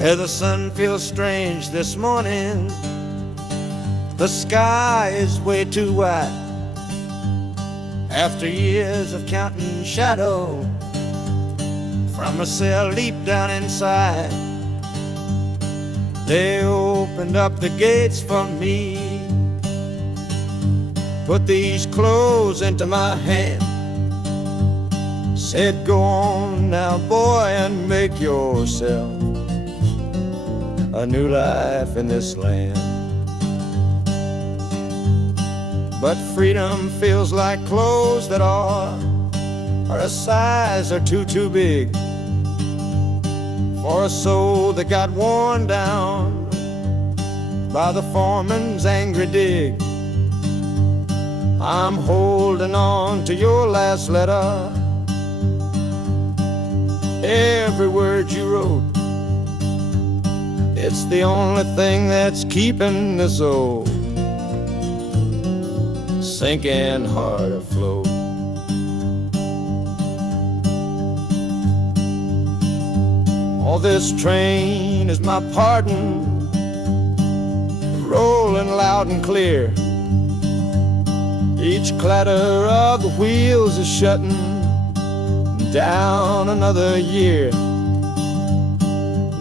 Yeah, the sun feels strange this morning. The sky is way too wide. After years of counting shadow from a cell deep down inside, they opened up the gates for me, put these clothes into my hand, said, go on now, boy, and make yourself a new life in this land. But freedom feels like clothes that are a size or two big for a soul that got worn down by the foreman's angry dig. I'm holding on to your last letter, every word you wrote. It's the only thing that's keeping this old sinking heart afloat. Oh, this train is my pardon, rolling loud and clear. Each clatter of the wheels is shutting down another year.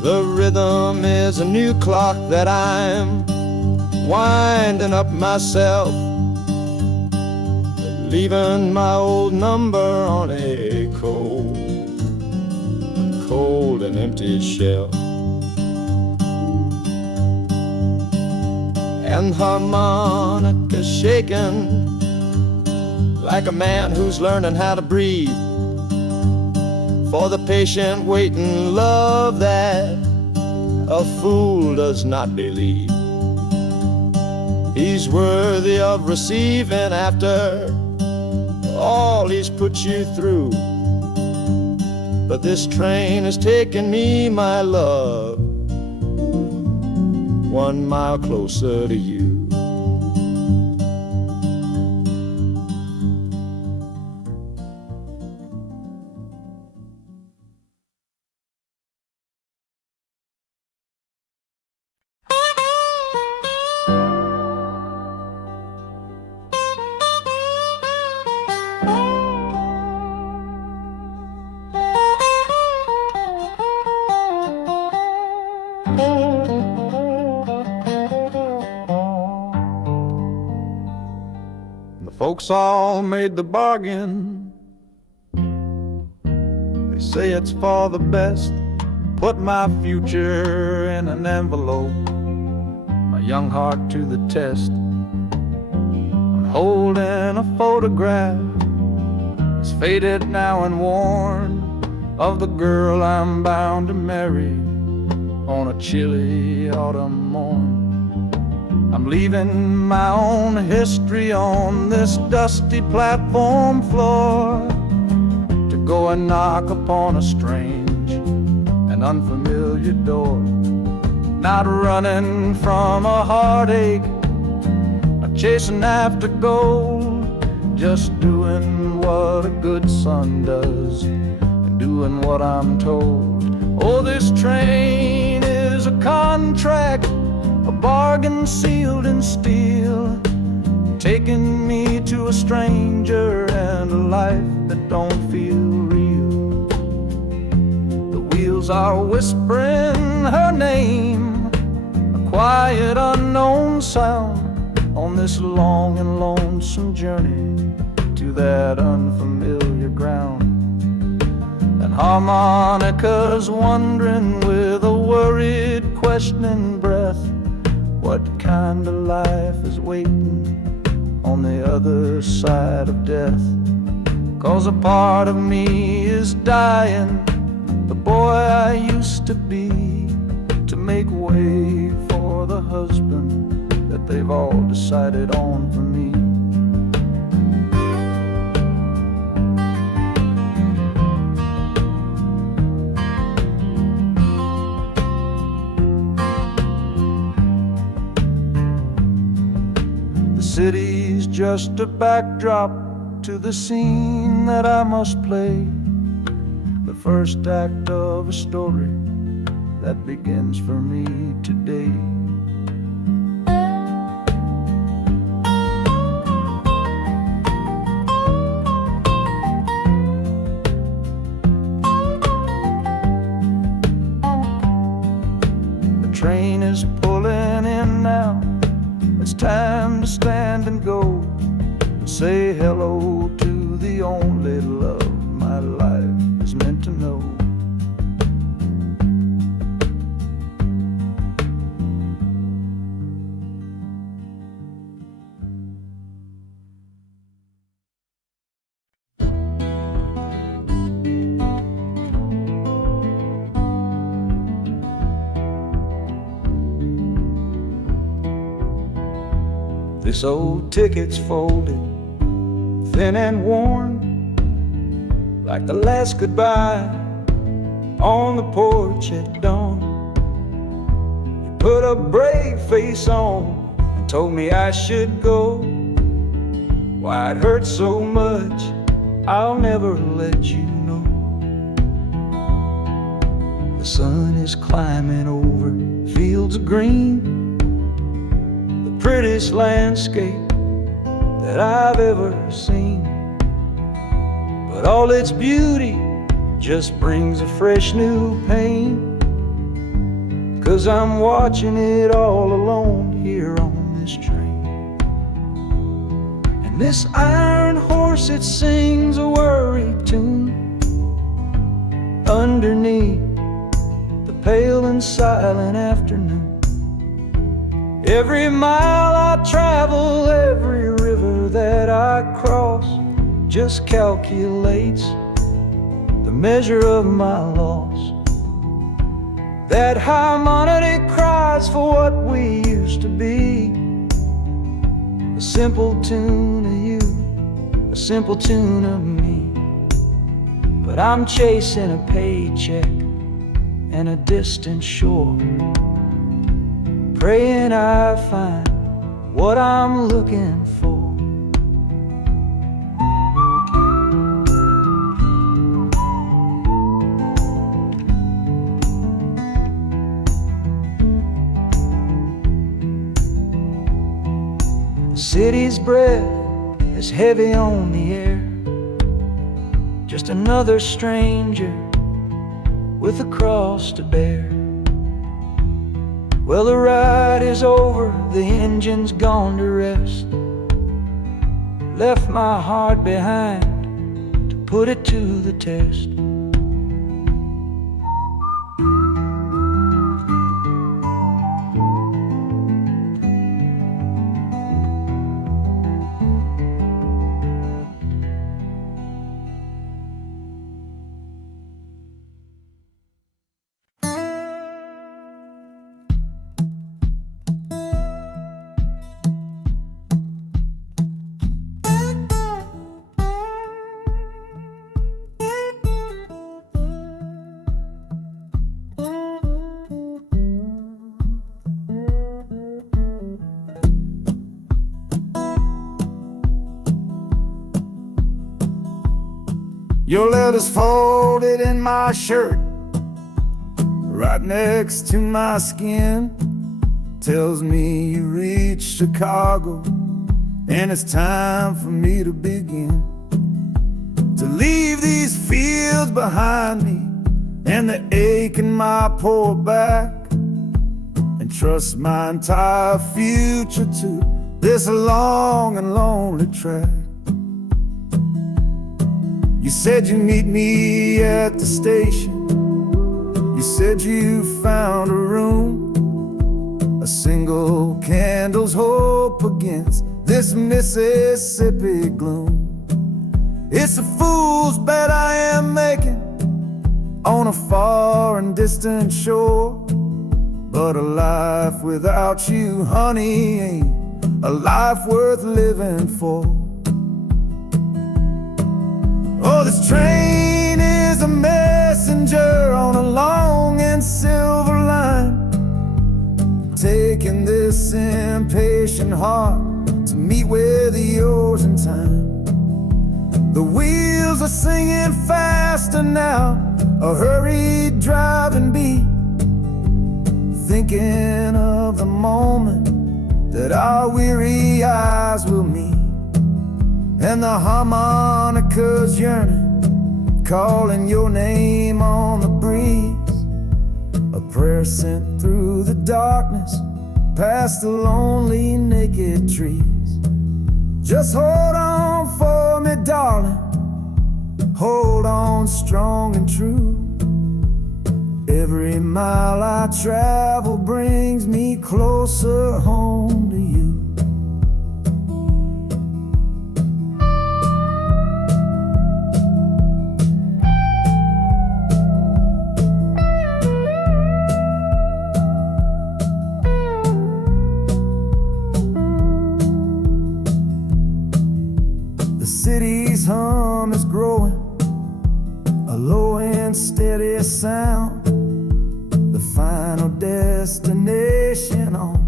The rhythm is a new clock that I'm winding up myself, leaving my old number on a cold and empty shelf. And harmonica shaking like a man who's learning how to breathe, for the patient waiting love that a fool does not believe. He's worthy of receiving after all he's put you through. But this train has taken me, my love, 1 mile closer to you. Folks all made the bargain. They say it's for the best. Put my future in an envelope, my young heart to the test. I'm holding a photograph, it's faded now and worn, of the girl I'm bound to marry on a chilly autumn morn. I'm leaving my own history on this dusty platform floor to go and knock upon a strange and unfamiliar door. Not running from a heartache, not chasing after gold, just doing what a good son does and doing what I'm told. Oh, this train is a contract, a bargain sealed in steel, taking me to a stranger and a life that don't feel real. The wheels are whispering her name, a quiet unknown sound, on this long and lonesome journey to that unfamiliar ground. And harmonica's wondering with a worried, questioning breath, what kind of life is waiting on the other side of death? 'Cause a part of me is dying, the boy I used to be, to make way for the husband that they've all decided on for me. The city's just a backdrop to the scene that I must play, the first act of a story that begins for me today. The train is pulling in now. It's time to stand and go, and say hello to the only love my life is meant to know. This old ticket's folded, thin and worn, like the last goodbye on the porch at dawn. You put a brave face on and told me I should go. Why it hurts so much, I'll never let you know. The sun is climbing over fields of green, prettiest landscape that I've ever seen. But all its beauty just brings a fresh new pain, 'cause I'm watching it all alone here on this train. And this iron horse, it sings a worry tune underneath the pale and silent afternoon. Every mile I travel, every river that I cross, just calculates the measure of my loss. That harmony cries for what we used to be, a simple tune of you, a simple tune of me. But I'm chasing a paycheck and a distant shore, praying I find what I'm looking for. The city's breath is heavy on the air, just another stranger with a cross to bear. Well, the ride is over, the engine's gone to rest, left my heart behind to put it to the test. Your letter's folded in my shirt, right next to my skin. Tells me you reached Chicago, and it's time for me to begin. To leave these fields behind me, and the ache in my poor back, and trust my entire future to this long and lonely track. You said you'd meet me at the station. You said you found a room, a single candle's hope against this Mississippi gloom. It's a fool's bet I am making on a far and distant shore, but a life without you, honey, ain't a life worth living for. Oh, this train is a messenger on a long and silver line, taking this impatient heart to meet with yours in time. The wheels are singing faster now, a hurried driving beat, thinking of the moment that our weary eyes will meet, and the harmonica's yearning, calling your name on the breeze. A prayer sent through the darkness, past the lonely naked trees. Just hold on for me, darling, hold on strong and true. Every mile I travel brings me closer home to you. The city's hum is growing, a low and steady sound, the final destination on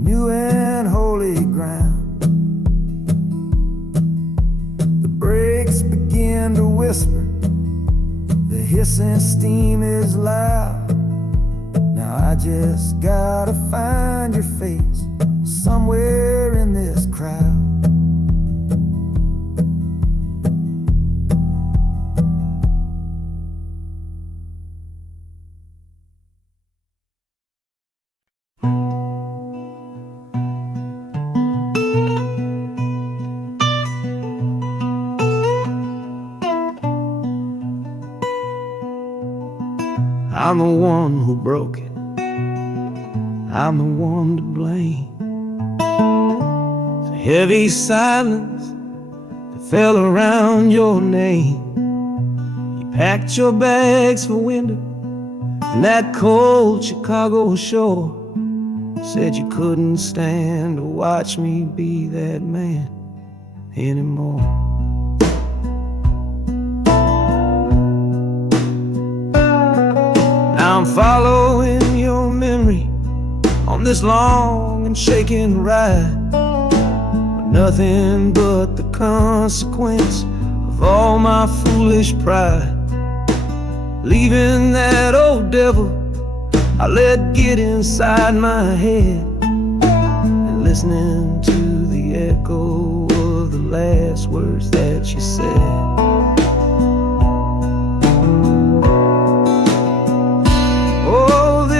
new and holy ground. The brakes begin to whisper, the hissing steam is loud. Now I just gotta find your face somewhere in this crowd. I'm the one who broke it, I'm the one to blame. The heavy silence that fell around your name. You packed your bags for winter in that cold Chicago shore. Said you couldn't stand to watch me be that man anymore. I'm following your memory on this long and shaking ride, with nothing but the consequence of all my foolish pride. Leaving that old devil I let get inside my head, and listening to the echo of the last words that you said.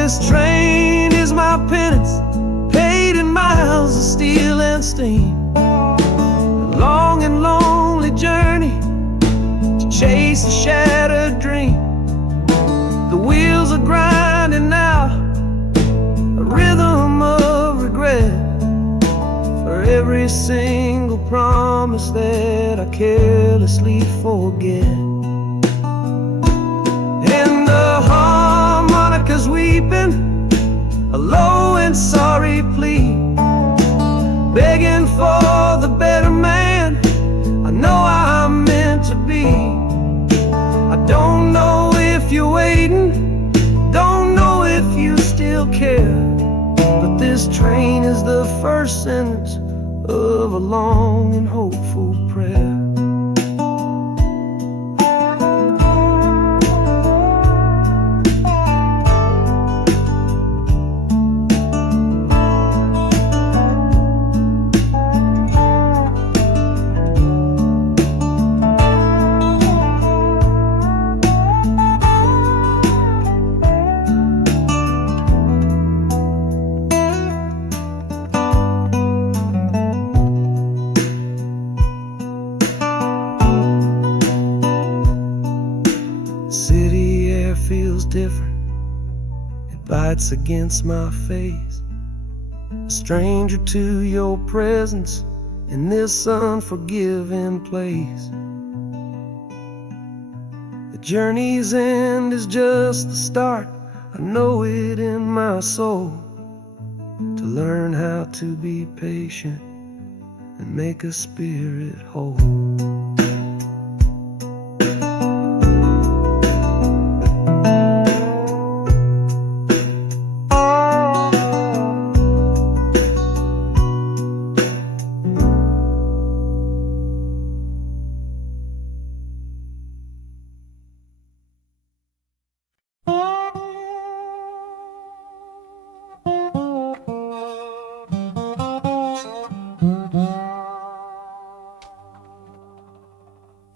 This train is my penance, paid in miles of steel and steam. A long and lonely journey to chase a shattered dream. The wheels are grinding now, a rhythm of regret, for every single promise that I carelessly forget. And the harmonica's weeping, a low and sorry plea, begging for the better man I know I'm meant to be. I don't know if you're waiting, don't know if you still care, but this train is the first sentence of a long and hopeful prayer. City air feels different, it bites against my face. A stranger to your presence in this unforgiving place. The journey's end is just the start, I know it in my soul. To learn how to be patient and make a spirit whole.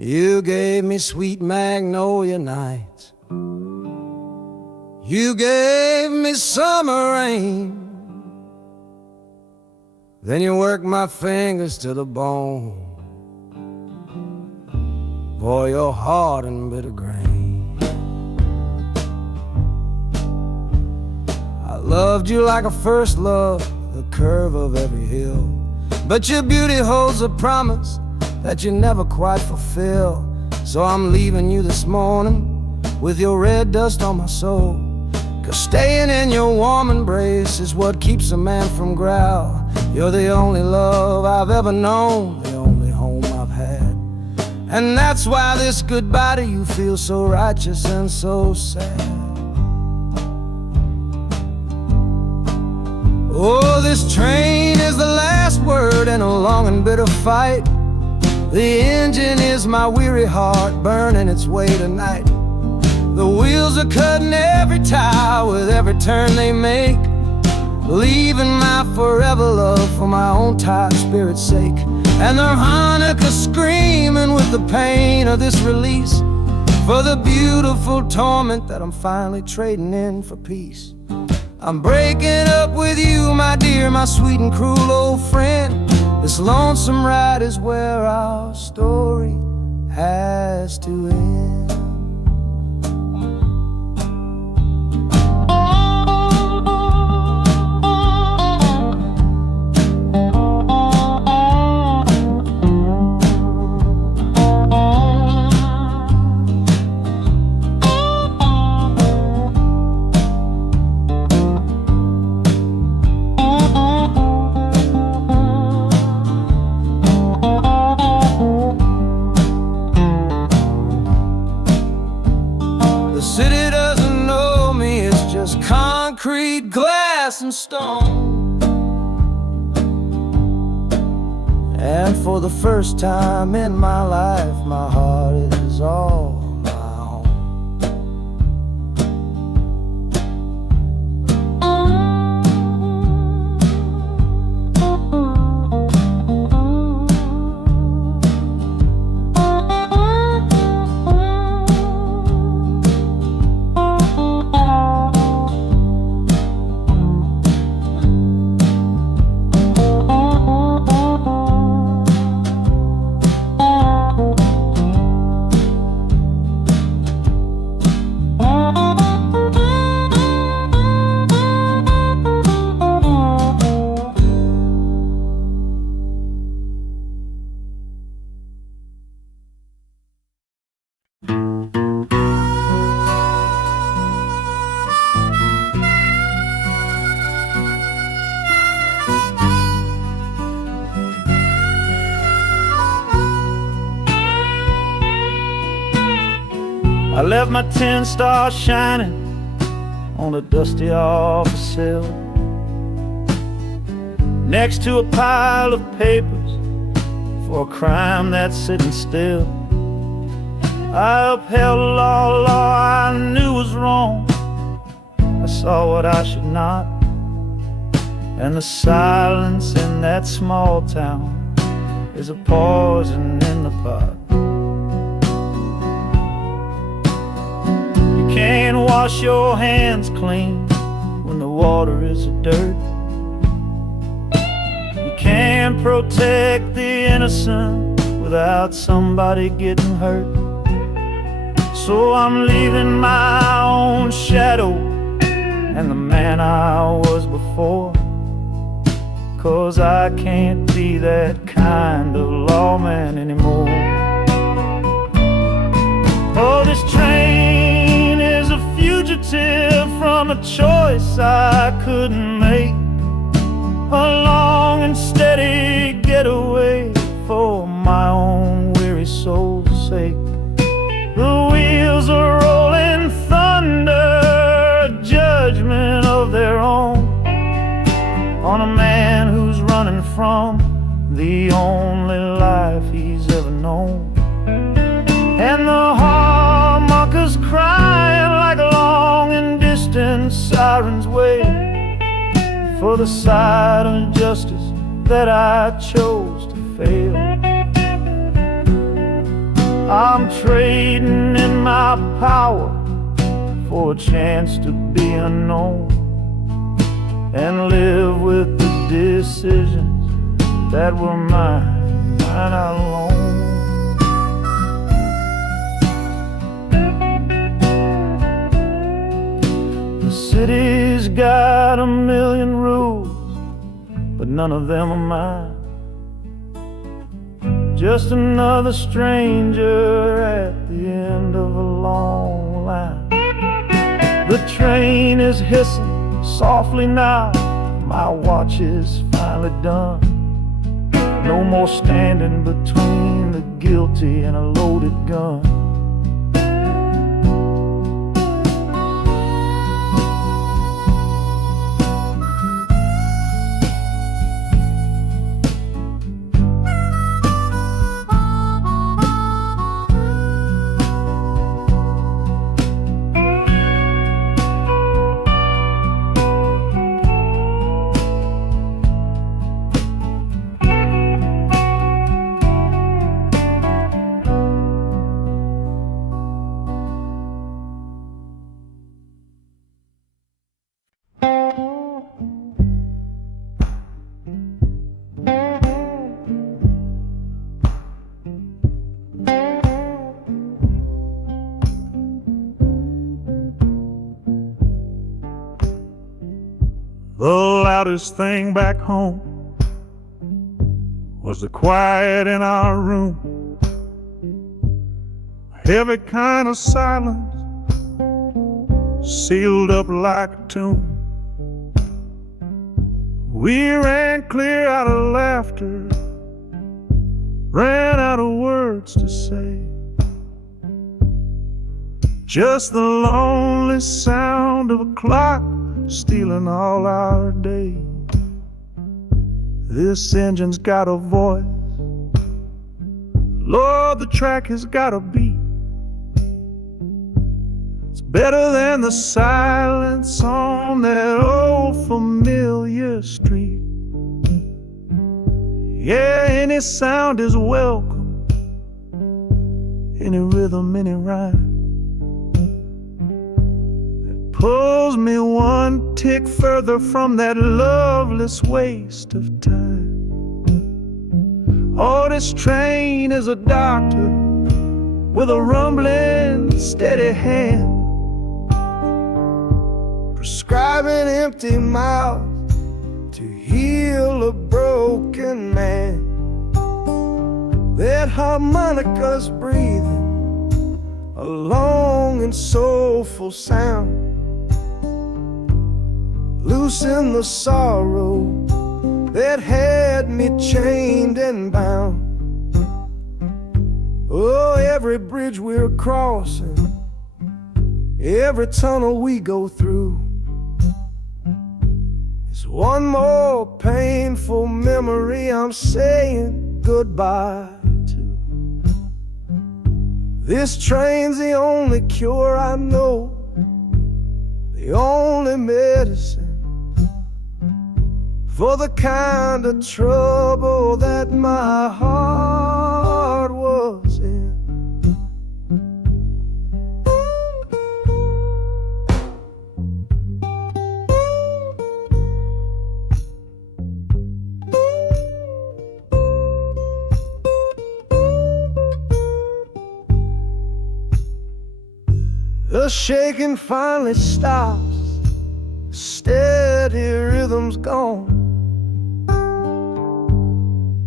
You gave me sweet magnolia nights. You gave me summer rain. Then you worked my fingers to the bone. Boy, you're hard and bitter grain. I loved you like a first love, the curve of every hill. But your beauty holds a promise that you never quite fulfill. So I'm leaving you this morning with your red dust on my soul. 'Cause staying in your warm embrace is what keeps a man from growl. You're the only love I've ever known, the only home I've had. And that's why this goodbye to you feels so righteous and so sad. Oh, this train is the last word in a long and bitter fight. The engine is my weary heart burning its way tonight. The wheels are cutting every tire with every turn they make, leaving my forever love for my own tired spirit's sake. And the harmonica screaming with the pain of this release, for the beautiful torment that I'm finally trading in for peace. I'm breaking up with you, my dear, my sweet and cruel old friend. This lonesome ride is where our story has to end. The city doesn't know me, it's just concrete, glass, and stone. And for the first time in my life, my heart is all my own. I left my 10 stars shining on a dusty office sill, next to a pile of papers for a crime that's sitting still. I upheld a law I knew was wrong. I saw what I should not, and the silence in that small town is a poison in the pot. You can't wash your hands clean when the water is dirt. You can't protect the innocent without somebody getting hurt. So I'm leaving my own shadow and the man I was before, 'cause I can't be that kind of lawman anymore. Oh, this train is a fugitive from a choice I couldn't make, a long and steady getaway for my own weary soul's sake. The wheels are rolling thunder, a judgment of their own, on a man who's running from the only life he's ever known. And the harmonika's crying like long and distant sirens wait for the side of justice that I chose to fail. I'm trading in my power for a chance to be unknown and live with the decisions that were mine alone. The city's got a million rules, but none of them are mine. Just another stranger at the end of a long line. The train is hissing softly now. My watch is finally done. No more standing between the guilty and a loaded gun. The loudest thing back home was the quiet in our room. Heavy kind of silence, sealed up like a tomb. We ran clear out of laughter, ran out of words to say. Just the lonely sound of a clock stealing all our day. This engine's got a voice, Lord, the track has got a beat. It's better than the silence on that old familiar street. Yeah, any sound is welcome, any rhythm, any rhyme. Pulls me one tick further from that loveless waste of time. Oh, this train is a doctor with a rumbling, steady hand, prescribing empty mouths to heal a broken man. That harmonica's breathing a long and soulful sound. Loosen the sorrow that had me chained and bound. Oh, every bridge we're crossing, every tunnel we go through is one more painful memory I'm saying goodbye to. This train's the only cure I know, the only medicine for the kind of trouble that my heart was in. The shaking finally stops, steady rhythm's gone.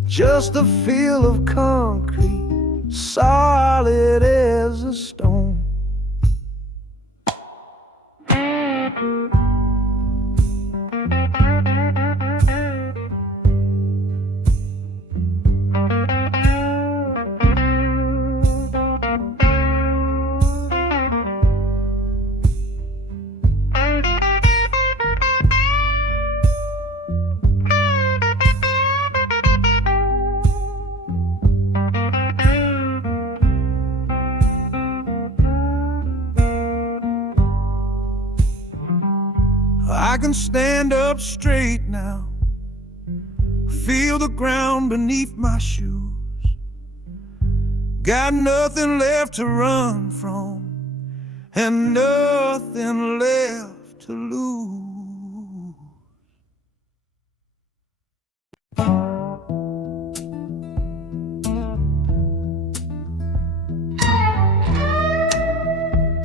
Just a feel of concrete, solid as a stone. I can stand up straight now, feel the ground beneath my shoes. Got nothing left to run from and nothing left to lose.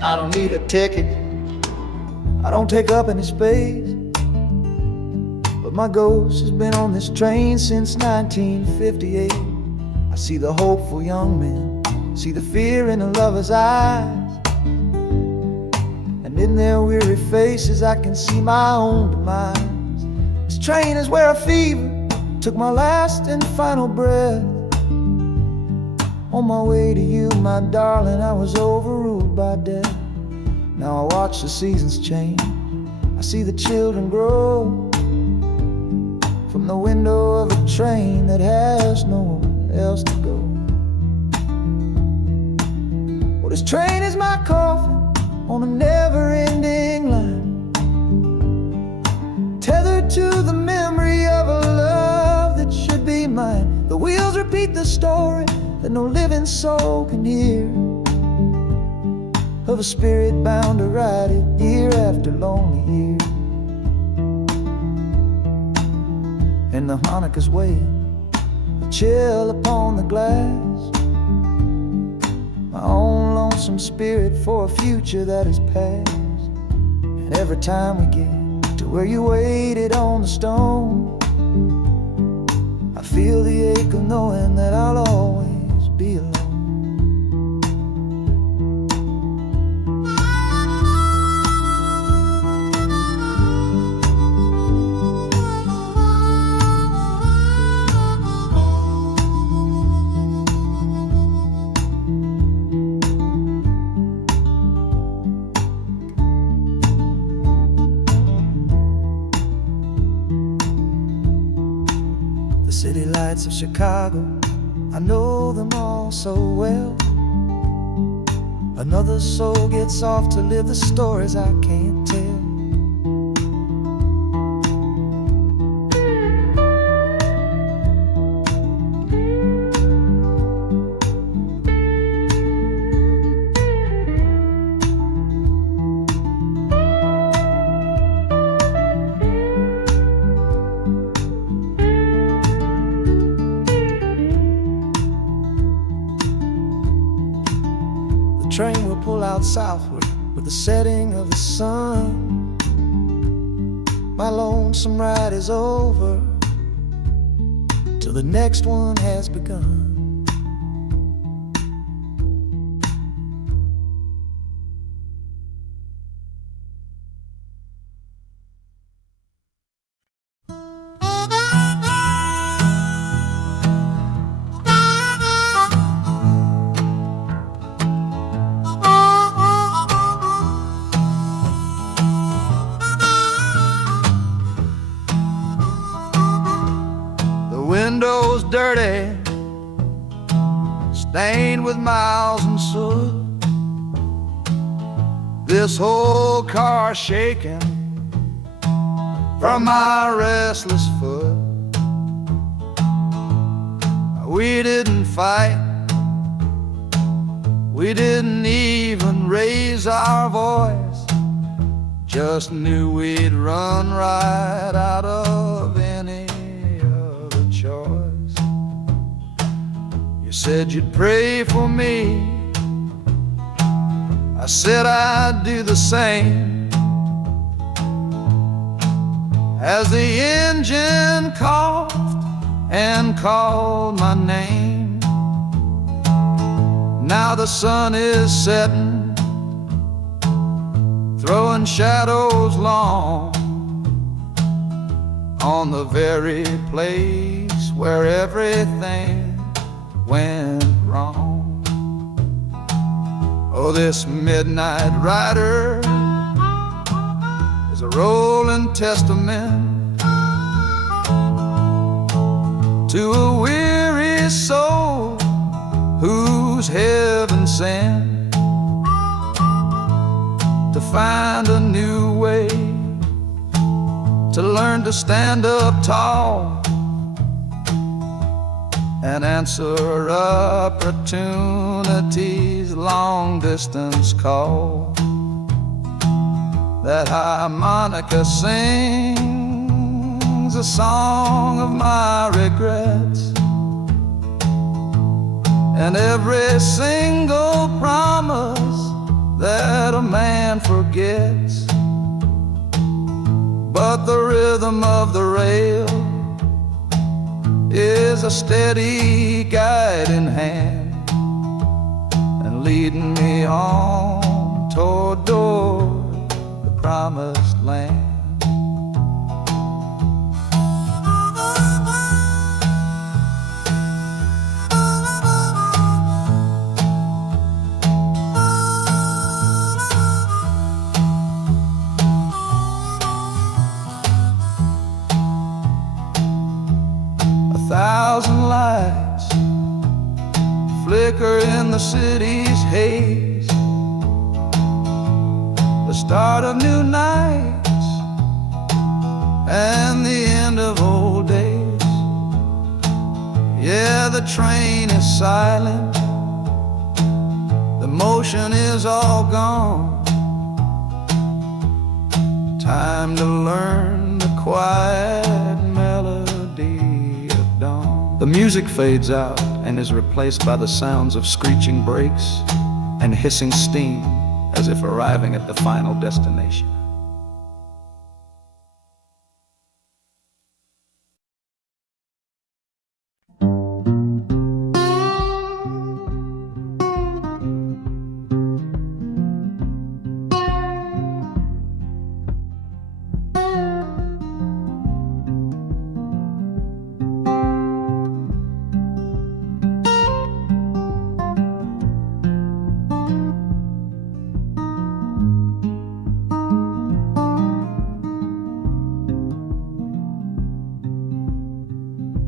I don't need a ticket, I don't take up any space, but my ghost has been on this train since 1958. I see the hopeful young men, see the fear in the lover's eyes, and in their weary faces I can see my own demise. This train is where a fever took my last and final breath. On my way to you, my darling, I was overruled by death. Now I watch the seasons change, I see the children grow, from the window of a train that has nowhere else to go. Well, this train is my coffin on a never-ending line, tethered to the memory of a love that should be mine. The wheels repeat the story that no living soul can hear, of a spirit bound to ride it year after lonely year. And the harmonicas wail, a chill upon the glass, my own lonesome spirit for a future that is past. And every time we get to where you waited on the stone, I feel the ache of knowing that I'll always be alone. The city lights of Chicago, I know them all so well. Another soul gets off to live the stories I can't tell. The train will pull out southward with the setting of the sun. My lonesome ride is over till the next one has begun. Windows dirty, stained with miles and soot. This whole car shaking from my restless foot. We didn't fight, we didn't even raise our voice, just knew we'd run right out of any choice. You said you'd pray for me, I said I'd do the same. As the engine coughed and called my name, now the sun is setting, throwing shadows long on the very place where everything went wrong. Oh, this midnight rider is a rolling testament to a weary soul whose heaven sent to find a new way, to learn to stand up tall and answer opportunity's long distance call. That harmonica sings a song of my regrets, and every single promise that a man forgets. But the rhythm of the rail is a steady guiding hand, and leading me on toward the promised land. 1,000 lights flicker in the city's haze, the start of new nights and the end of old days. Yeah, the train is silent, the motion is all gone. Time to learn the quiet melody of dawn. The music fades out and is replaced by the sounds of screeching brakes and hissing steam, as if arriving at the final destination.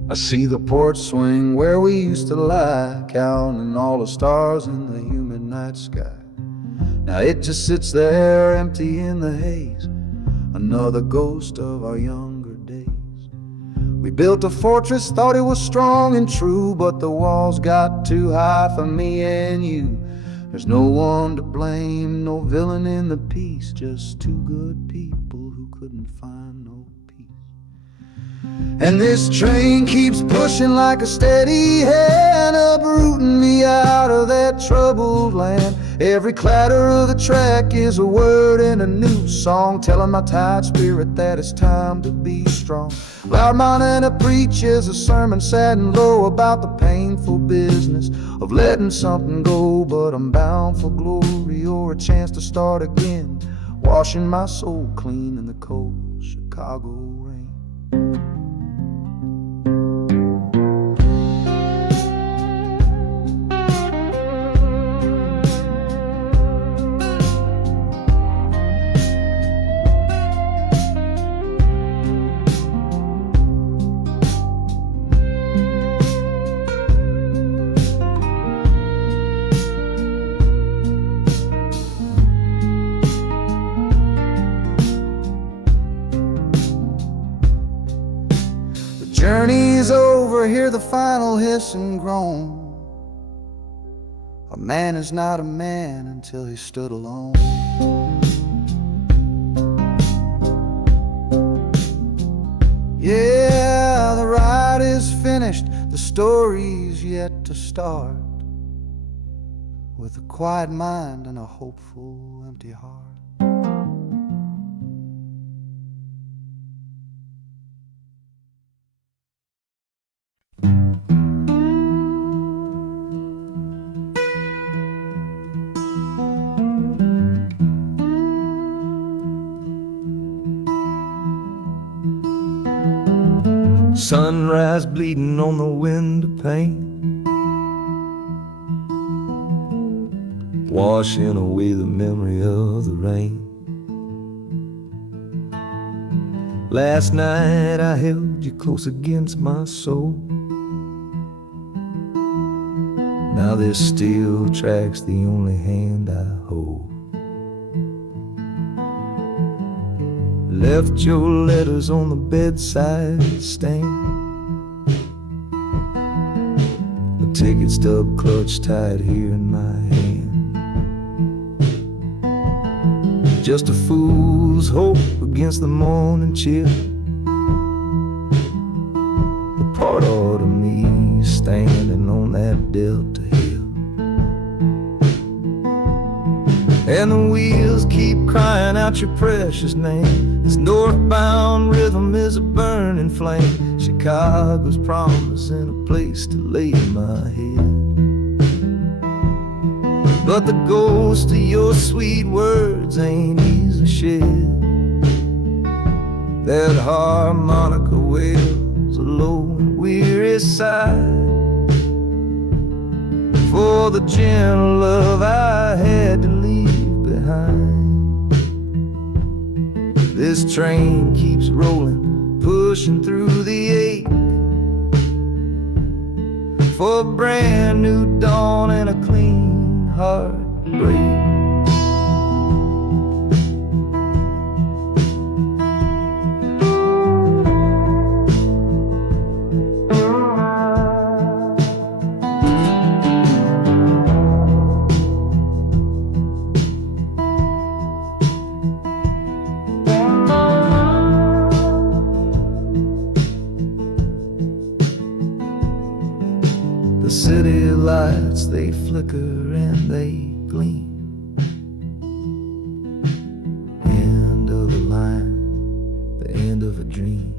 I see the porch swing where we used to lie, counting all the stars in the humid night sky. Now it just sits there empty in the haze, another ghost of our younger days. We built a fortress, thought it was strong and true, but the walls got too high for me and you. There's no one to blame, no villain in the piece, just two good people who couldn't find no peace. And this train keeps pushing like a steady hand, uprooting me out of that troubled land. Every clatter of the track is a word in a new song, telling my tired spirit that it's time to be strong. Loud Montana preaches a sermon sad and low about the painful business of letting something go, but I'm bound for glory or a chance to start again, washing my soul clean in the cold Chicago rain. Journey's over, hear the final hiss and groan. A man is not a man until he stood alone. Yeah, the ride is finished, the story's yet to start, with a quiet mind and a hopeful empty heart. Sunrise bleeding on the window pane, washing away the memory of the rain. Last night I held you close against my soul. Now this steel track's the only hand I hold. Left your letters on the bedside stand, ticket stub clutched tight here in my hand. Just a fool's hope against the morning chill. The part of me standing on that Delta hill, and the wheels keep crying out your precious name. This northbound rhythm is a burning flame. Chicago's promising a place to lay my head, but the ghost of your sweet words ain't easy shed. That harmonica wails a low and weary sigh for the gentle love I had to leave behind. This train keeps rolling, pushing through the ache, for a brand new dawn and a clean heartbreak. The city lights, they flicker and they gleam. End of the line, the end of a dream.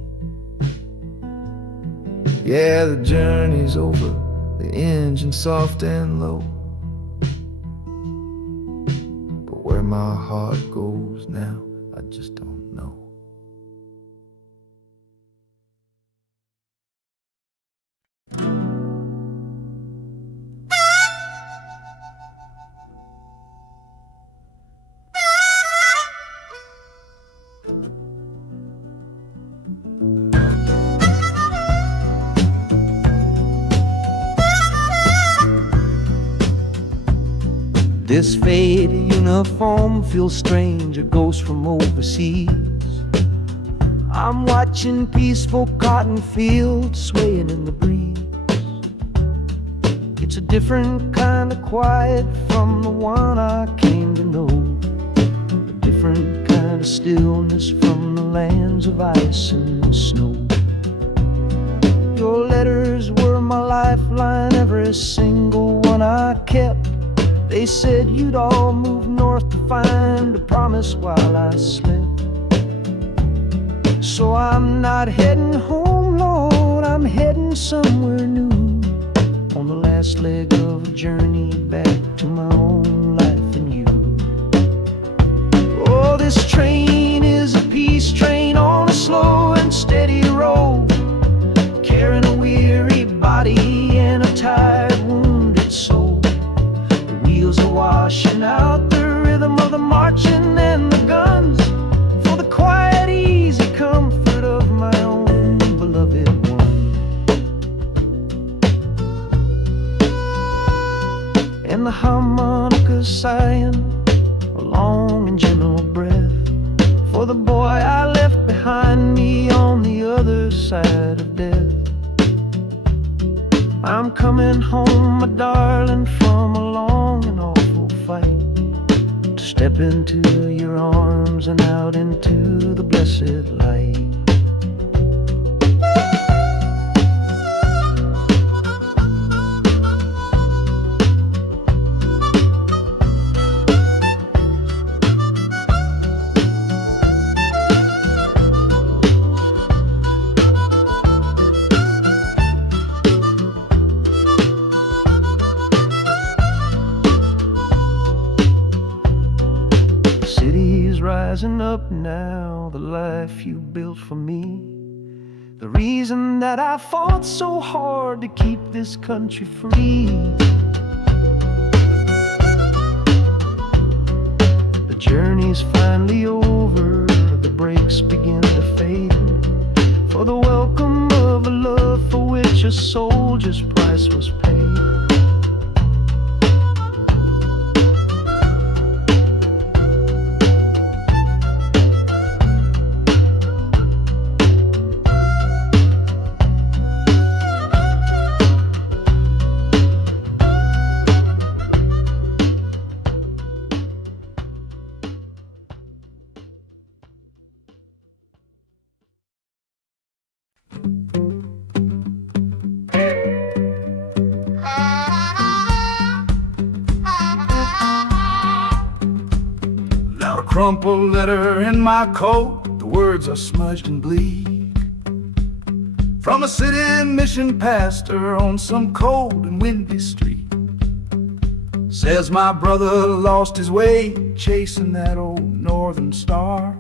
Yeah, the journey's over, the engine soft and low, but where my heart goes now, I just don't know. This faded uniform feels strange, a ghost from overseas. I'm watching peaceful cotton fields swaying in the breeze. It's a different kind of quiet from the one I came to know, a different kind of stillness from the lands of ice and snow. Your letters were my lifeline, every single one I kept. They said you'd all move north to find a promise while I slept. So I'm not heading home, Lord, I'm heading somewhere new, on the last leg of a journey back to my own life and you. Oh, this train is a peace train on a slow and steady road, carrying a weary body and a tired, wounded soul. Wheels are washing out the rhythm of the marching and the guns, for the quiet, easy comfort of my own beloved one. And the harmonica sighing a long and gentle breath for the boy I left behind me on the other side of death. I'm coming home, my darling, from a long and awful fight, to step into your arms and out into the blessed light. Rising up now, the life you built for me, the reason that I fought so hard to keep this country free. The journey's finally over, the brakes begin to fade, for the welcome of a love for which a soldier's price was paid. crumpled letter in my coat, the words are smudged and bleak. From a city mission pastor on some cold and windy street. Says my brother lost his way chasing that old northern star.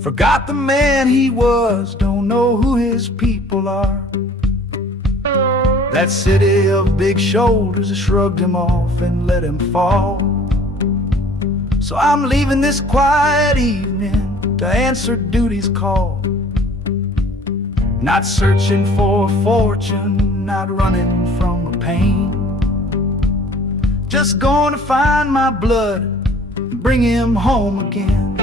Forgot the man he was, don't know who his people are. That city of big shoulders shrugged him off and let him fall. So I'm leaving this quiet evening to answer duty's call. Not searching for a fortune, not running from a pain. Just going to find my blood and bring him home again.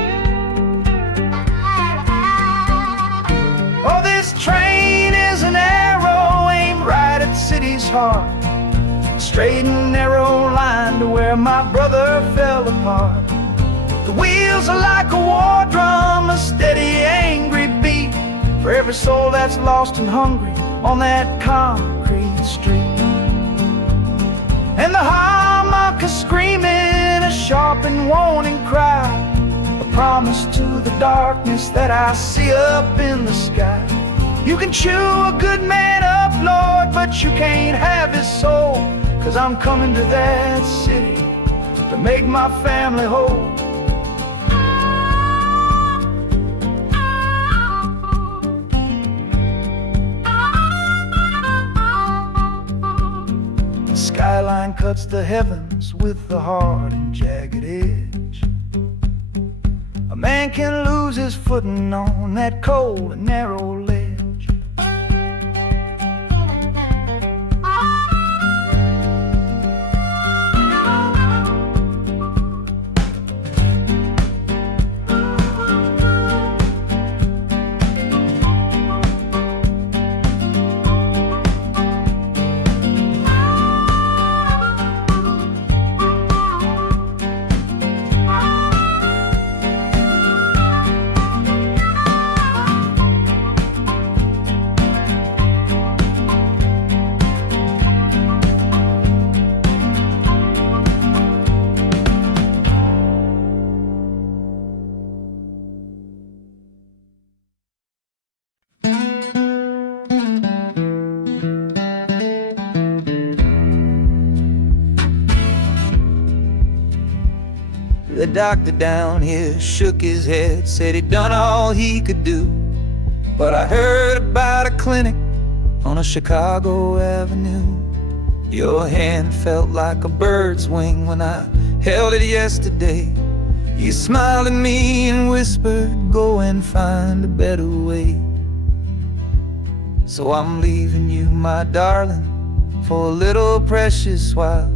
Oh, this train is an arrow aimed right at the city's heart. A straight and narrow line to where my brother fell apart. The wheels are like a war drum, a steady, angry beat for every soul that's lost and hungry on that concrete street. And the harmonica screaming a sharp and warning cry, a promise to the darkness that I see up in the sky. You can chew a good man up, Lord, but you can't have his soul. 'Cause I'm coming to that city to make my family whole. Skyline cuts the heavens with the hard and jagged edge. A man can lose his footing on that cold and narrow ledge. The doctor down here shook his head, said he'd done all he could do. But I heard about a clinic on a Chicago avenue. Your hand felt like a bird's wing when I held it yesterday. You smiled at me and whispered, go and find a better way. So I'm leaving you, my darling, for a little precious while,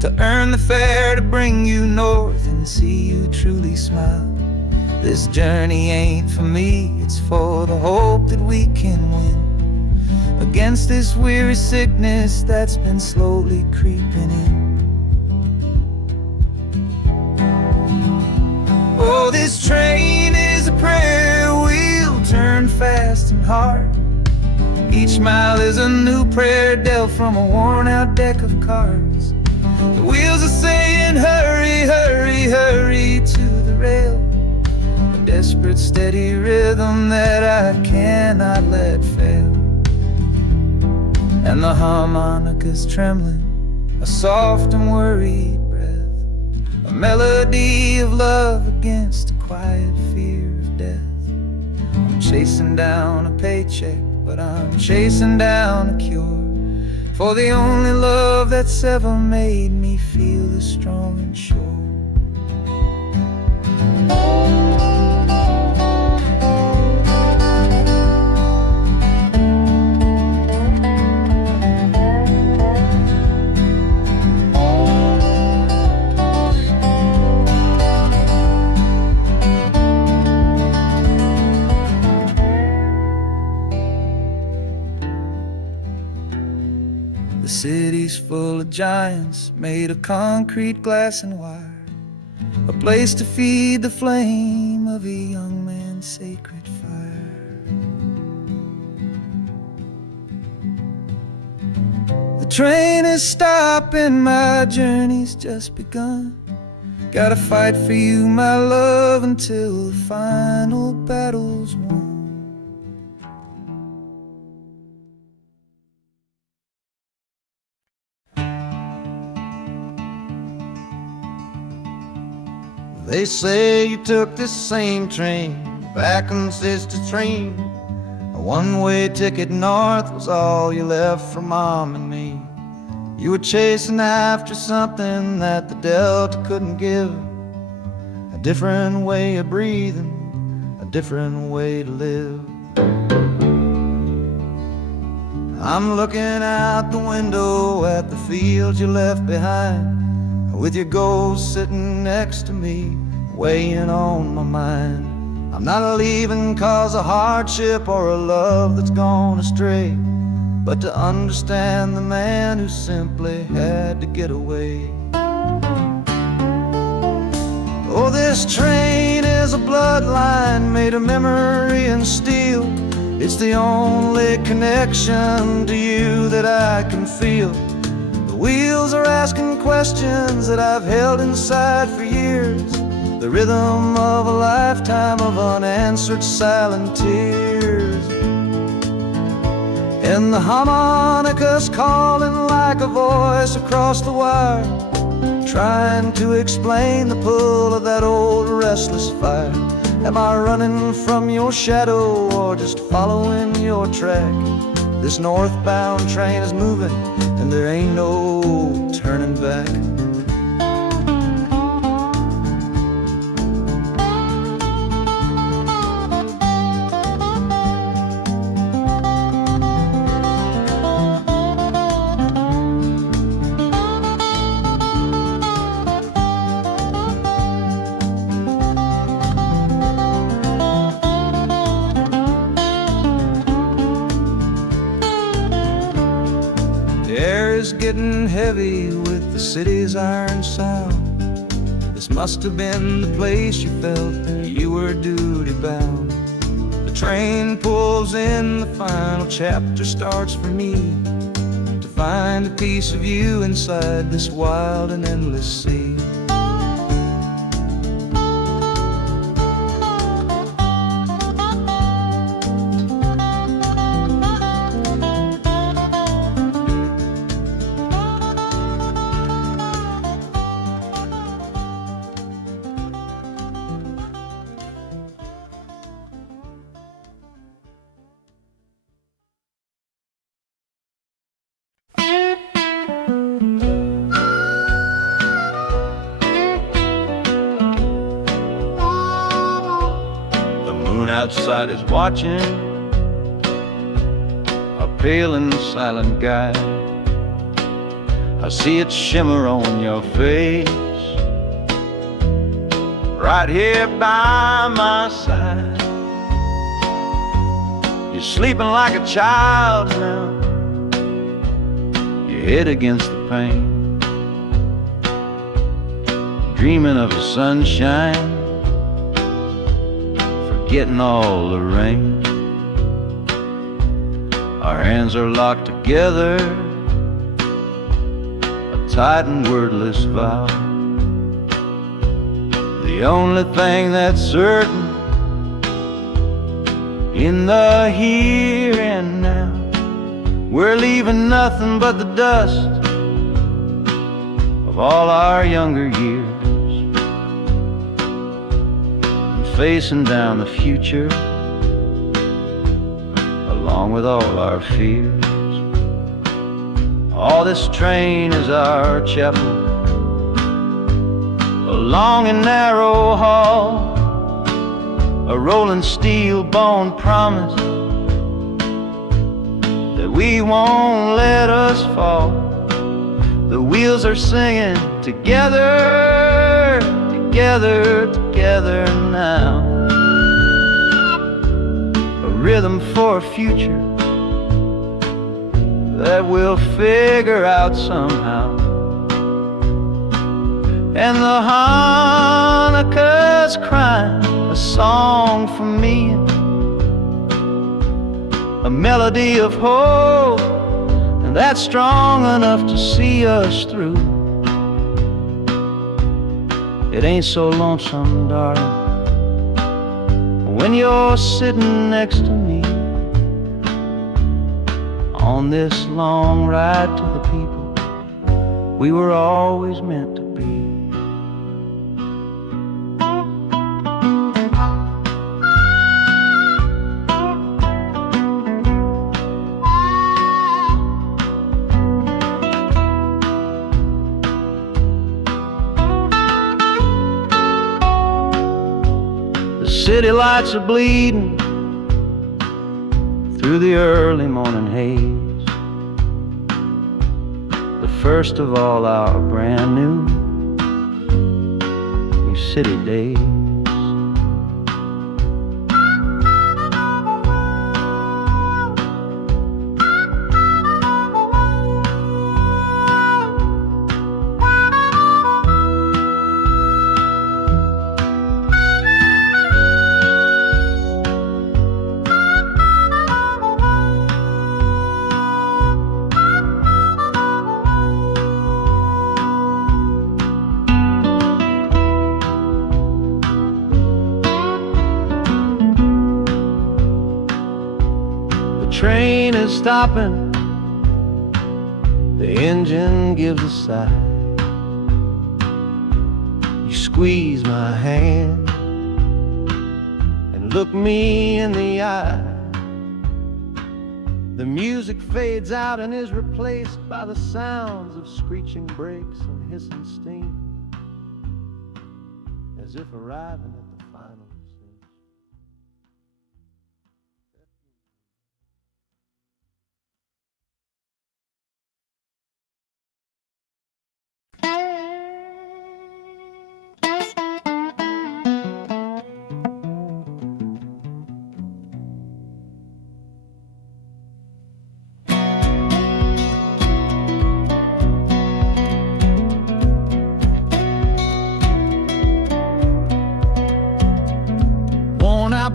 to earn the fare to bring you north and see you truly smile. This journey ain't for me, it's for the hope that we can win against this weary sickness that's been slowly creeping in. Oh, this train is a prayer wheel turned fast and hard. Each mile is a new prayer dealt from a worn out deck of cards. The wheels are saying hurry, hurry, hurry to the rail, a desperate steady rhythm that I cannot let fail. And the harmonica's trembling, a soft and worried breath, a melody of love against a quiet fear of death. I'm chasing down a paycheck, but I'm chasing down a cure for the only love that's ever made me feel this strong and sure. The city's full of giants made of concrete, glass, and wire, a place to feed the flame of a young man's sacred fire. The train is stopping, my journey's just begun. Gotta fight for you, my love, until the final battle's won. They say you took this same train back on Sister Train. A one-way ticket north was all you left for Mom and me. You were chasing after something that the Delta couldn't give. A different way of breathing, a different way to live. I'm looking out the window at the fields you left behind, with your ghost sitting next to me, weighing on my mind. I'm not leaving cause of hardship or a love that's gone astray, but to understand the man who simply had to get away. Oh, this train is a bloodline made of memory and steel. It's the only connection to you that I can feel. The wheels are asking questions that I've held inside for years, the rhythm of a lifetime of unanswered silent tears. And the harmonica's calling like a voice across the wire, trying to explain the pull of that old restless fire. Am I running from your shadow or just following your track? This northbound train is moving and there ain't no turning back. Getting heavy with the city's iron sound. This must have been the place you felt that you were duty bound. The train pulls in, the final chapter starts for me, to find a piece of you inside this wild and endless sea. Outside is watching, a pale and silent guide. I see it shimmer on your face, right here by my side. You're sleeping like a child now, your head against the pane, dreaming of the sunshine, getting all the rain. Our hands are locked together, a tight and wordless vow. The only thing that's certain in the here and now, we're leaving nothing but the dust of all our younger years, facing down the future along with all our fears. Oh, this train is our chapel, a long and narrow hall, a rolling steel bone promise that we won't let us fall. The wheels are singing together, together, together now. A rhythm for a future that we'll figure out somehow. And the Hanukkah's crying a song for me, a melody of hope, and that's strong enough to see us through. It ain't so lonesome, darling, when you're sitting next to me on this long ride to the people we were always meant to be. The city lights are bleeding through the early morning haze, the first of all our brand new city days. The train is stopping, the engine gives a sigh. You squeeze my hand and look me in the eye. The music fades out and is replaced by the sounds of screeching brakes and hissing steam, as if arriving at the final scene.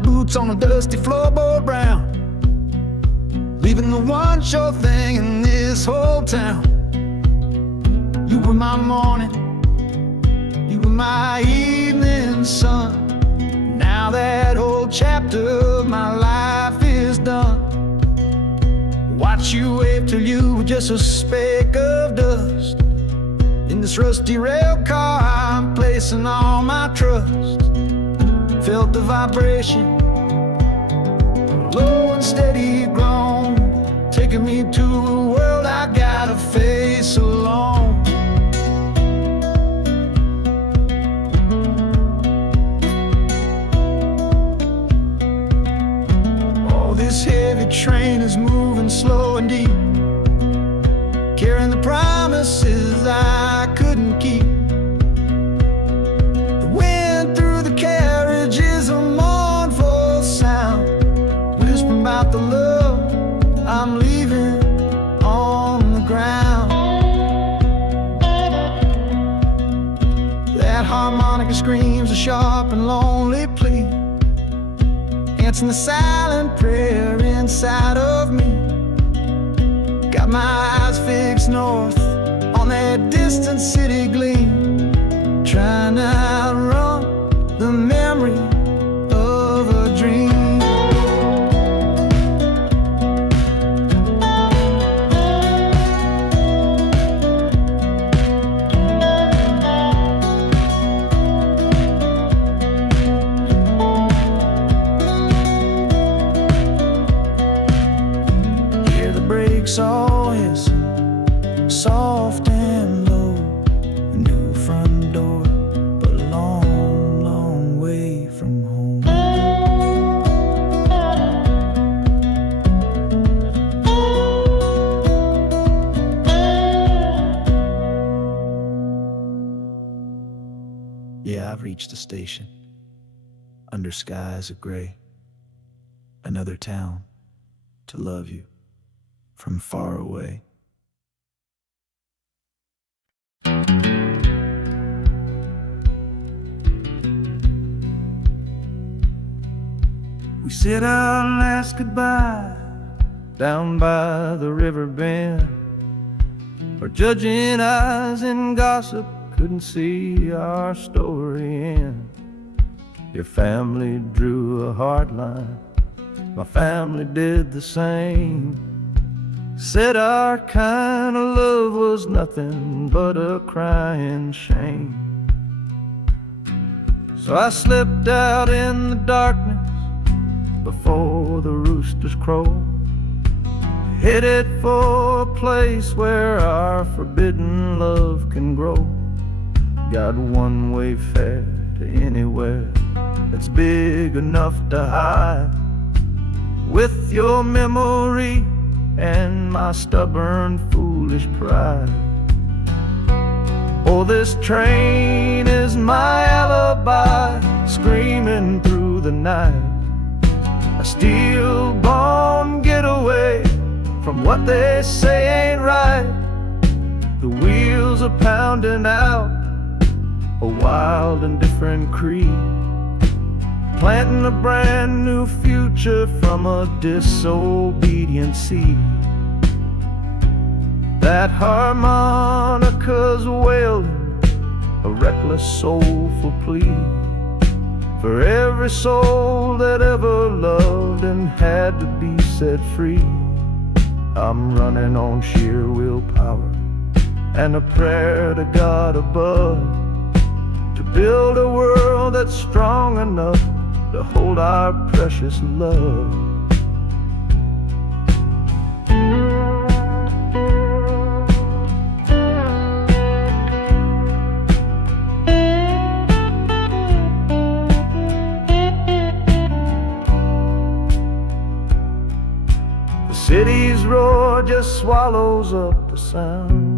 Boots on a dusty floorboard brown, leaving the one sure thing in this whole town. You were my morning, you were my evening sun. Now that whole chapter of my life is done. Watch you wave till you were just a speck of dust. In this rusty rail car I'm placing all my trust. Felt the vibration, low and steady grown, taking me to a world I gotta face alone. Oh, this heavy train is moving slow and deep, carrying the promises I couldn't keep. The wind through the carriage is a mournful sound, whispering about the love I'm leaving on the ground. That harmonica screams a sharp and lonely plea, answering the silent prayer inside of me. Got my eyes fixed north on that distant city gleam, trying to outrun the memory of a dream. Hear the brakes all hiss, soft and low. A new front door, but a long, long way from home. Yeah, I've reached the station, under skies of gray. Another town to love you from far away. We said our last goodbye down by the river bend, where judging eyes and gossip couldn't see our story end. Your family drew a hard line, my family did the same. Said our kind of love was nothing but a crying shame. So I slipped out in the darkness before the roosters crow, headed for a place where our forbidden love can grow. Got one way fare to anywhere that's big enough to hide, with your memory and my stubborn, foolish pride. Oh, this train is my alibi, screaming through the night, a steel-born getaway from what they say ain't right. The wheels are pounding out a wild and different creed, planting a brand new future from a disobedient seed. That harmonica's wailing a reckless, soulful plea for every soul that ever loved and had to be set free. I'm running on sheer willpower and a prayer to God above, to build a world that's strong enough to hold our precious love. The city's roar just swallows up the sound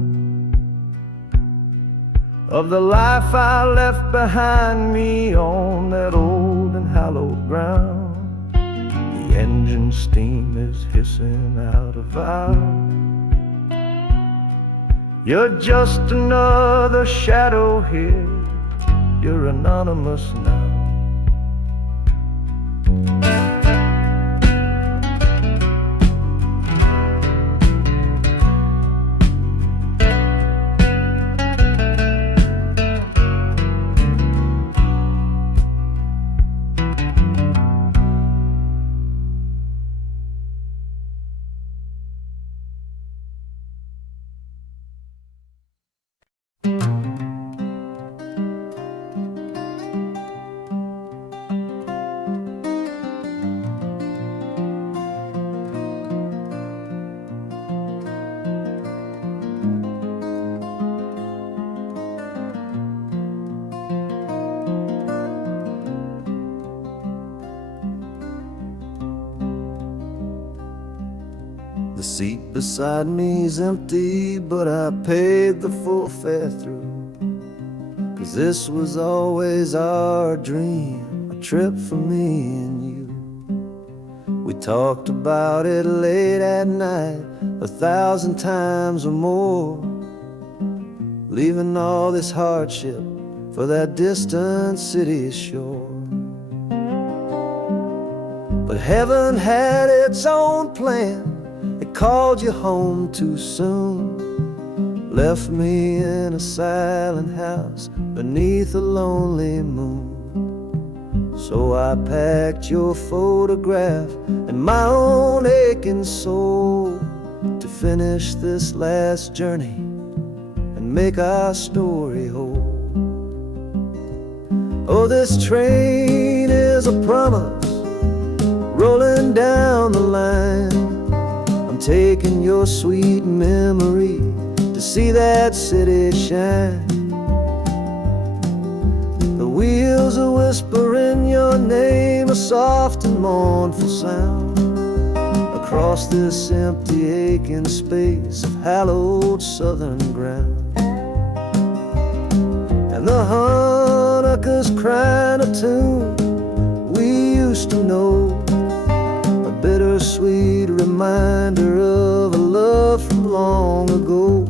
of the life I left behind me on that old and hallowed ground. The engine steam is hissing out of valve. You're just another shadow here, you're anonymous now. The seat beside me's empty, but I paid the full fare through, 'cause this was always our dream, a trip for me and you. We talked about it late at night, 1,000 times or more, leaving all this hardship for that distant city's shore. But heaven had its own plan, it called you home too soon, left me in a silent house beneath a lonely moon. So I packed your photograph and my own aching soul to finish this last journey and make our story whole. Oh, this train is a promise rolling down the line. I'm taking your sweet memory to see that city shine. The wheels are whispering your name, a soft and mournful sound, across this empty aching space of hallowed southern ground. And the harmonicas crying a tune we used to know, a bittersweet reminder of a love from long ago.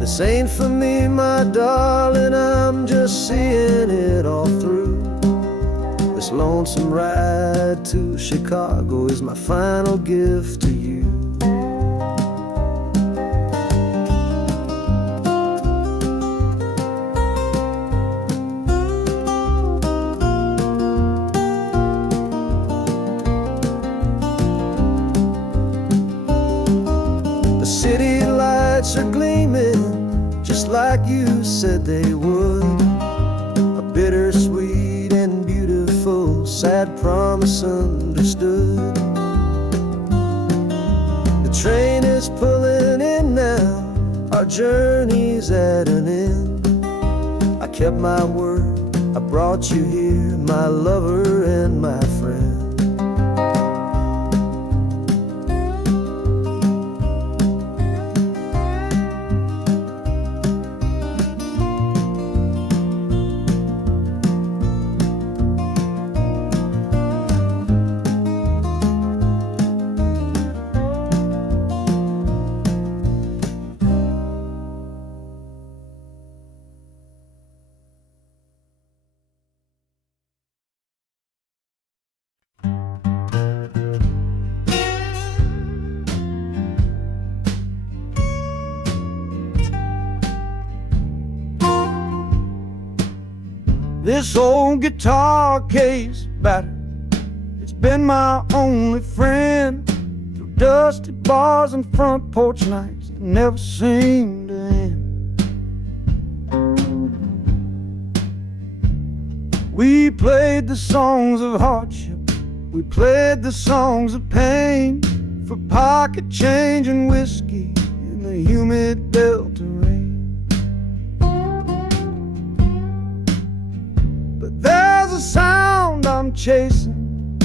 This ain't for me, my darling, I'm just seeing it all through. This lonesome ride to Chicago is my final gift to you. are gleaming just like you said they would. A bittersweet and beautiful sad promise understood. The train is pulling in now, our journey's at an end. I kept my word, I brought you here, my lover and my friend. This old guitar case battered, it's been my only friend through dusty bars and front porch nights that never seem to end. We played the songs of hardship, we played the songs of pain, for pocket change and whiskey in the humid Delta rain. There's a sound I'm chasing,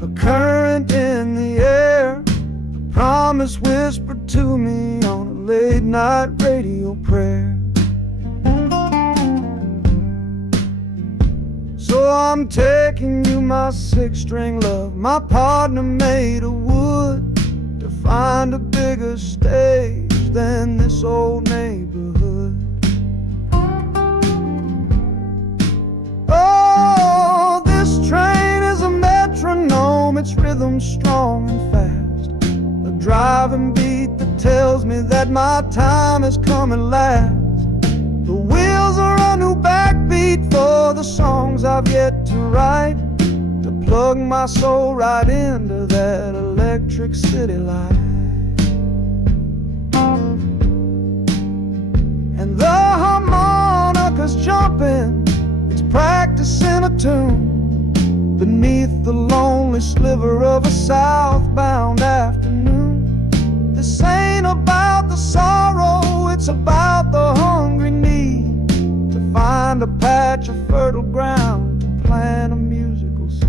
a current in the air, a promise whispered to me on a late night radio prayer. So I'm taking you, my six-string love, my partner made of wood, to find a bigger stage than this old neighborhood. Oh, this train is a metronome, its rhythm strong and fast, a driving beat that tells me that my time has come at last. The wheels are a new backbeat for the songs I've yet to write, to plug my soul right into that electric city light. And the harmonica's jumping, practicing a tune beneath the lonely sliver of a southbound afternoon. This ain't about the sorrow, it's about the hungry need to find a patch of fertile ground to plant a musical seed.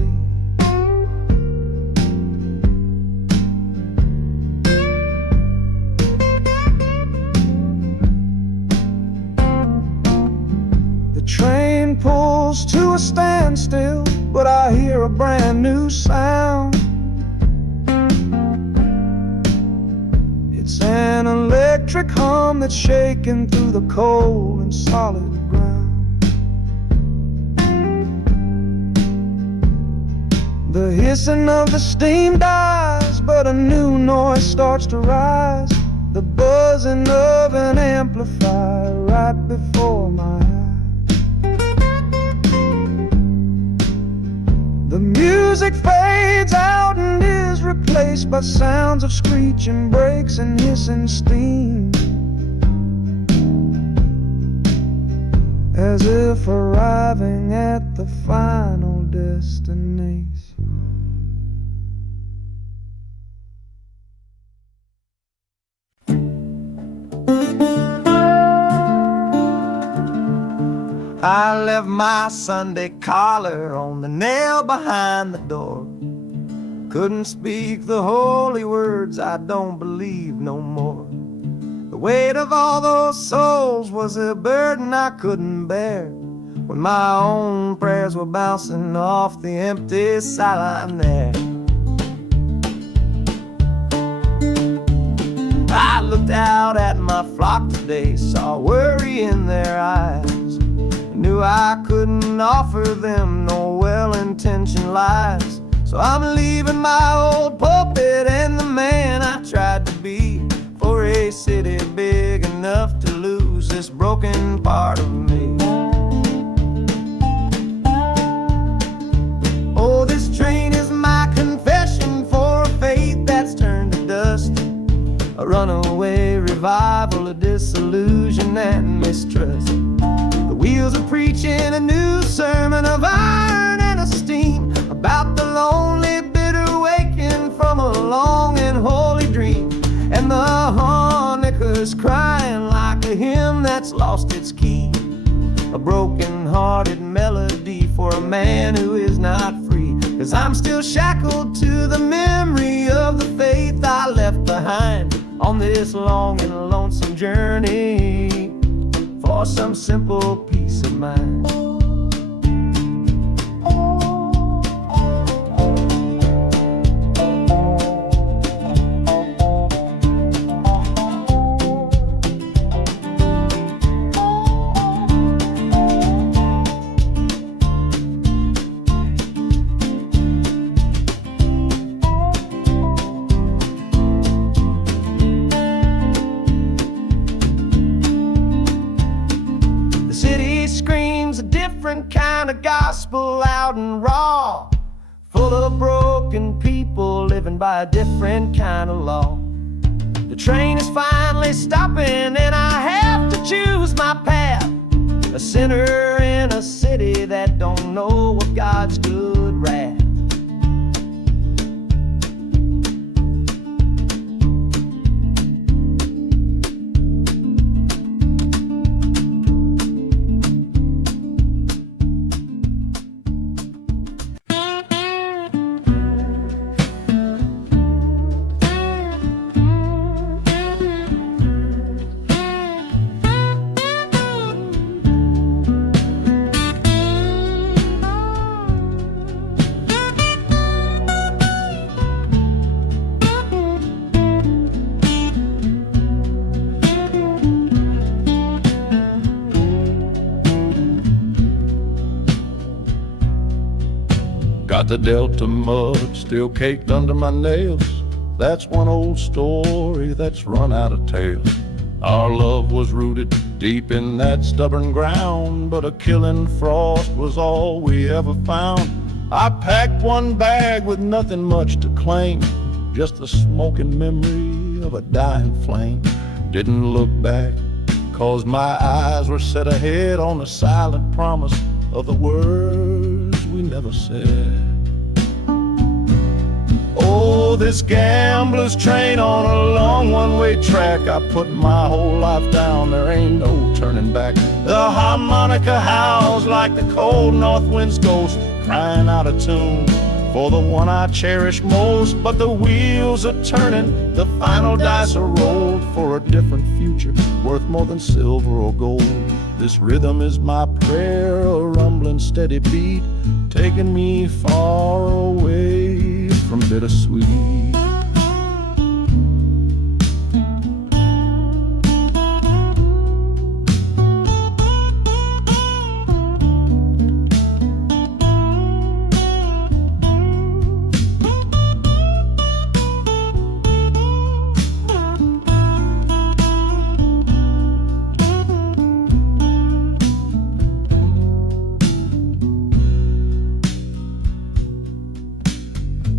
The train pulls to a standstill, but I hear a brand new sound. It's an electric hum that's shaking through the cold and solid ground. The hissing of the steam dies, but a new noise starts to rise, the buzzing of an amplifier right before my eyes. The music fades out and is replaced by sounds of screeching brakes and hissing steam, as if arriving at the final destination. I left my Sunday collar on the nail behind the door. Couldn't speak the holy words, I don't believe no more. The weight of all those souls was a burden I couldn't bear, when my own prayers were bouncing off the empty sideline there. I looked out at my flock today, saw worry in their eyes, knew I couldn't offer them no well-intentioned lies. So I'm leaving my old pulpit and the man I tried to be, for a city big enough to lose this broken part of me. Oh, this train is my confession for a faith that's turned to dust, a runaway revival of discontent. suspicion and mistrust. The wheels are preaching a new sermon of iron and of steam about the lonely, bitter waking from a long and holy dream. And the harmonicas crying like a hymn that's lost its key, a broken-hearted melody for a man who is not free. 'Cause I'm still shackled to the memory of the faith I left behind on this long and lonesome journey for some simple peace of mind. Kind of gospel, loud and raw, full of broken people living by a different kind of law. The train is finally stopping and I have to choose my path, a sinner in a city that don't know of God's good wrath. Got the Delta mud still caked under my nails. That's one old story that's run out of tales. Our love was rooted deep in that stubborn ground, but a killing frost was all we ever found. I packed one bag with nothing much to claim, just the smoking memory of a dying flame. Didn't look back, 'cause my eyes were set ahead on the silent promise of the words we never said. Oh, this gambler's train on a long one-way track. I put my whole life down, there ain't no turning back. The harmonica howls like the cold north wind's ghost, crying out a tune for the one I cherish most. But the wheels are turning, the final dice are rolled for a different future, worth more than silver or gold. This rhythm is my prayer, a rumbling steady beat, taking me far away from bittersweet.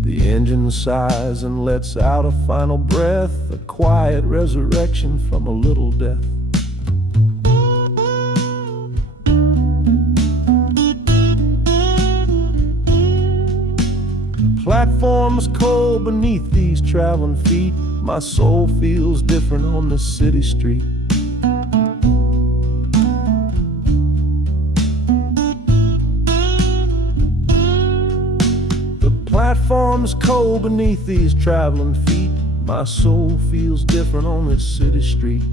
The engine sighs and lets out a final breath, a quiet resurrection from a little death. The platform's cold beneath these traveling feet. My soul feels different on this city street. Platform's cold beneath these traveling feet. My soul feels different on this city street.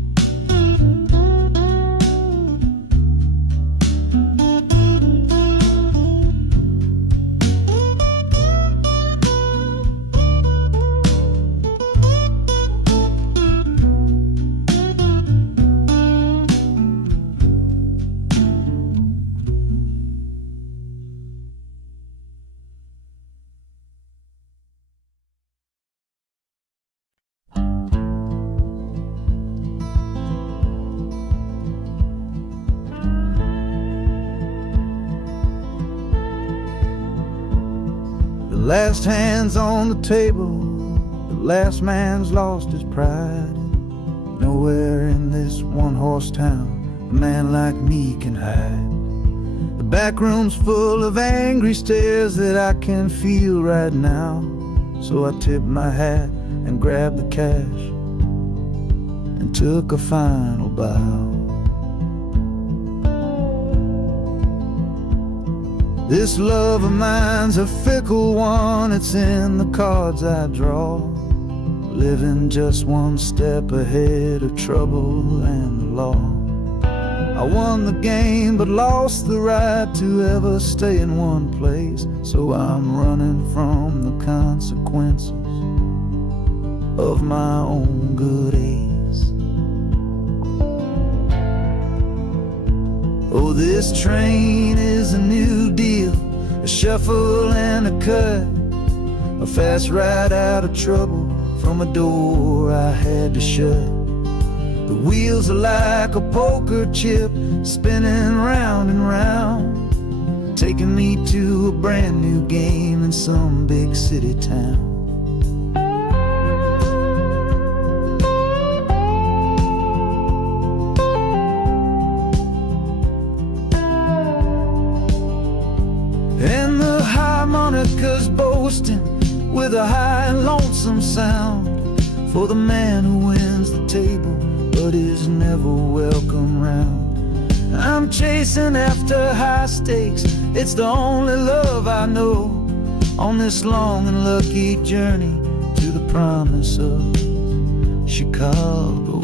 The last hand's on the table, the last man's lost his pride. Nowhere in this one-horse town a man like me can hide. The back room's full of angry stares that I can feel right now. So I tipped my hat and grabbed the cash and took a final bow. This love of mine's a fickle one, it's in the cards I draw. Living just one step ahead of trouble and the law. I won the game but lost the right to ever stay in one place. So I'm running from the consequences of my own good ace. Oh, this train is a new deal, a shuffle and a cut, a fast ride out of trouble from a door I had to shut. The wheels are like a poker chip, spinning round and round, taking me to a brand new game in some big city town. And the harmonica's boasting with a high and lonesome sound for the man who wins the table but is never welcome round. I'm chasing after high stakes, it's the only love I know on this long and lucky journey to the promise of Chicago.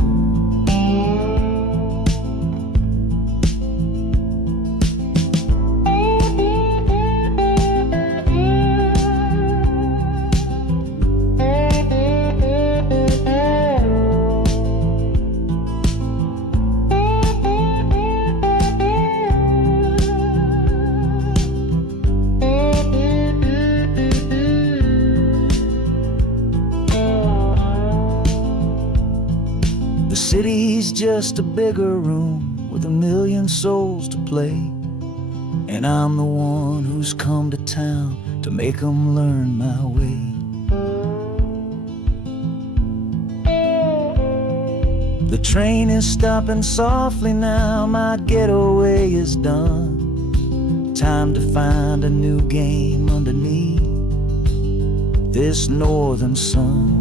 The city's just a bigger room with a million souls to play, and I'm the one who's come to town to make 'em learn my way. The train is stopping softly now, my getaway is done. Time to find a new game underneath this northern sun.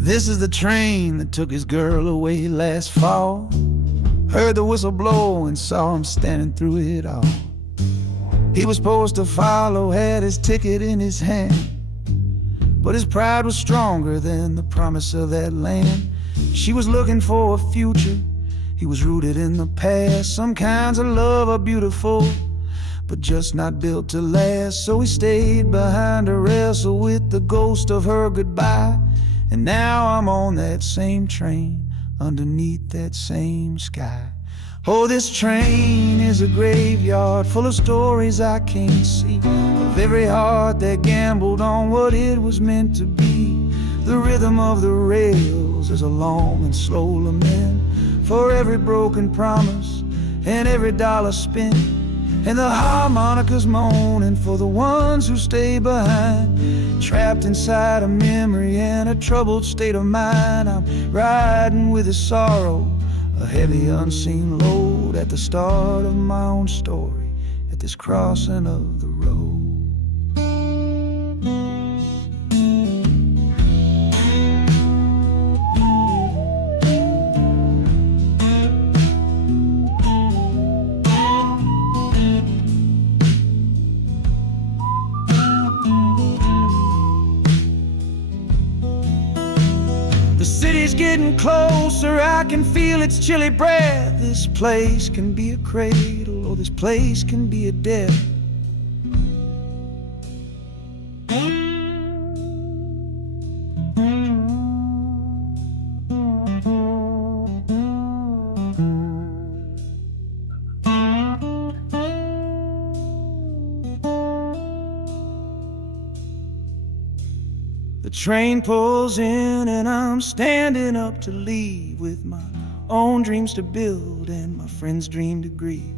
This is the train that took his girl away last fall. Heard the whistle blow and saw him standing through it all. He was supposed to follow, had his ticket in his hand, but his pride was stronger than the promise of that land. She was looking for a future, he was rooted in the past. Some kinds of love are beautiful, but just not built to last. So he stayed behind to wrestle with the ghost of her goodbye. And now I'm on that same train, underneath that same sky. Oh, this train is a graveyard full of stories I can't see, of every heart that gambled on what it was meant to be. The rhythm of the rails is a long and slow lament for every broken promise and every dollar spent. And the harmonica's moaning for the ones who stay behind, trapped inside a memory and a troubled state of mind. I'm riding with a sorrow, a heavy unseen load, at the start of my own story, at this crossing of the road. The city's getting closer, I can feel its chilly breath. This place can be a cradle, or this place can be a death. train pulls in and I'm standing up to leave with my own dreams to build and my friend's dream to grieve.